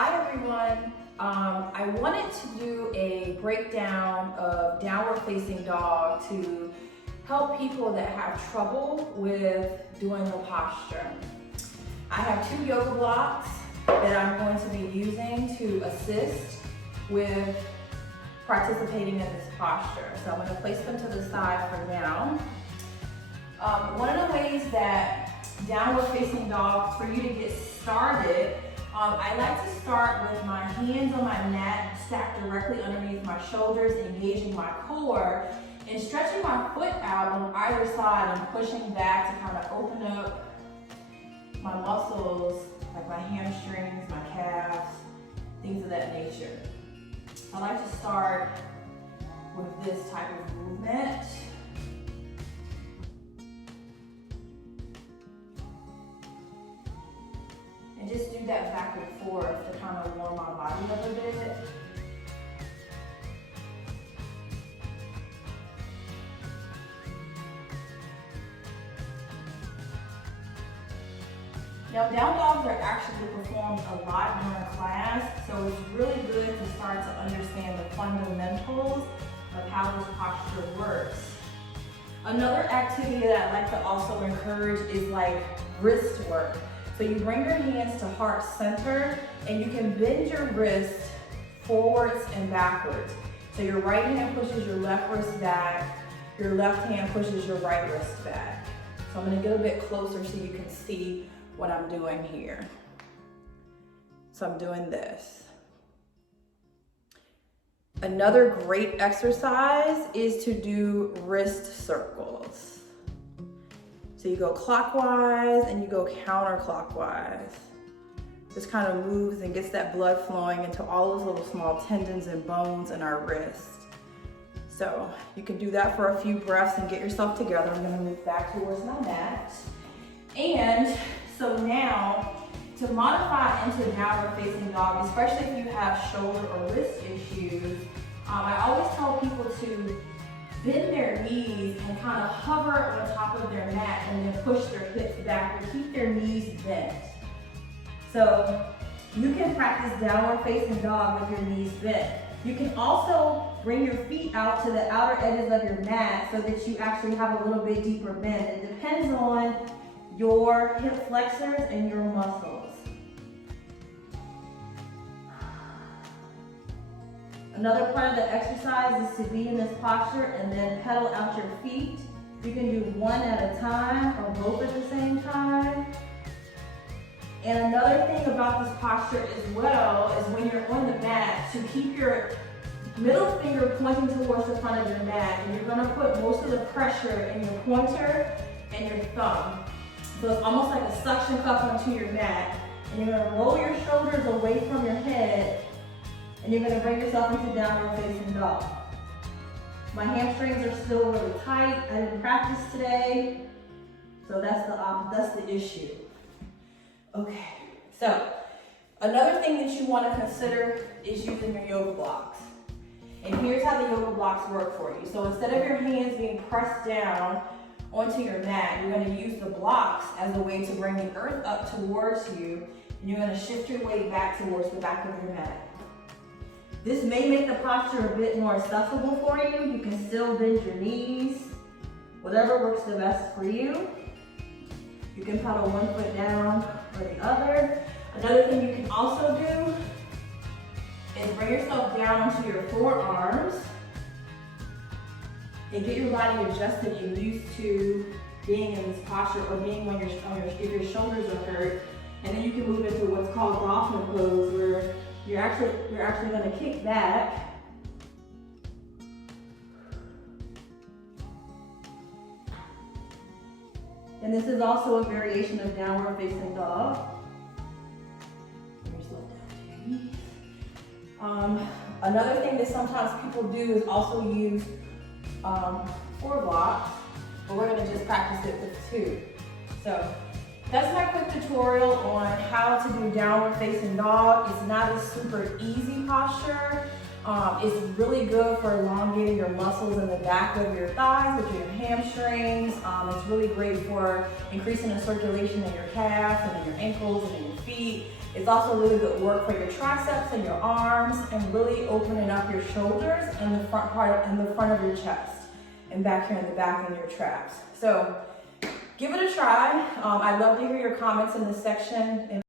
Hi everyone. I wanted to do a breakdown of downward facing dog to help people that have trouble with doing the posture. I have 2 yoga blocks that I'm going to be using to assist with participating in this posture. So I'm going to place them to the side for now. One of the ways that downward facing dogs, for you to get started, I like to start with my hands on my mat, stacked directly underneath my shoulders, engaging my core, and stretching my foot out on either side and pushing back to kind of open up my muscles, like my hamstrings, my calves, things of that nature. I like to start with this type of movement. And just do that back and forth to kind of warm my body up a bit. Now, down dogs are actually performed a lot during class, so it's really good to start to understand the fundamentals of how this posture works. Another activity that I like to also encourage is like wrist work. So you bring your hands to heart center and you can bend your wrist forwards and backwards. So your right hand pushes your left wrist back, your left hand pushes your right wrist back. So I'm gonna get a bit closer so you can see what I'm doing here. So I'm doing this. Another great exercise is to do wrist circles. So you go clockwise and you go counterclockwise. This kind of moves and gets that blood flowing into all those little small tendons and bones in our wrist. So you can do that for a few breaths and get yourself together. I'm gonna move back towards my mat. And so now, to modify into downward facing dog, especially if you have shoulder or wrist issues, I always tell people to bend their knees and kind of hover on top of their mat and then push their hips back and keep their knees bent. So you can practice downward facing dog with your knees bent. You can also bring your feet out to the outer edges of your mat so that you actually have a little bit deeper bend. It depends on your hip flexors and your muscles. Another part of the exercise is to be in this posture and then pedal out your feet. You can do one at a time or both at the same time. And another thing about this posture as well is when you're on the mat, to keep your middle finger pointing towards the front of your mat, and you're gonna put most of the pressure in your pointer and your thumb. So it's almost like a suction cup onto your mat, and you're gonna roll your shoulders away from your head, and you're gonna bring yourself into downward facing dog. My hamstrings are still really tight. I didn't practice today, so that's the issue. Okay, so another thing that you wanna consider is using your yoga blocks. And here's how the yoga blocks work for you. So instead of your hands being pressed down onto your mat, you're gonna use the blocks as a way to bring the earth up towards you, and you're gonna shift your weight back towards the back of your mat. This may make the posture a bit more accessible for you. You can still bend your knees, whatever works the best for you. You can pedal one foot down or the other. Another thing you can also do is bring yourself down onto your forearms and get your body adjusted and used to being in this posture or being when if your shoulders are hurt. And then you can move into what's called dolphin pose, where you're actually going to kick back and this is also a variation of downward facing dog. Bring yourself down to your knees. Another thing that sometimes people do is also use 4 blocks, but we're going to just practice it with 2. So that's my quick tutorial on how to do downward facing dog. It's not a super easy posture. It's really good for elongating your muscles in the back of your thighs, which are your hamstrings. It's really great for increasing the circulation in your calves and in your ankles and in your feet. It's also really good work for your triceps and your arms, and really opening up your shoulders and the front part and the front of your chest, and back here in the back in your traps. So give it a try. I'd love to hear your comments in this section.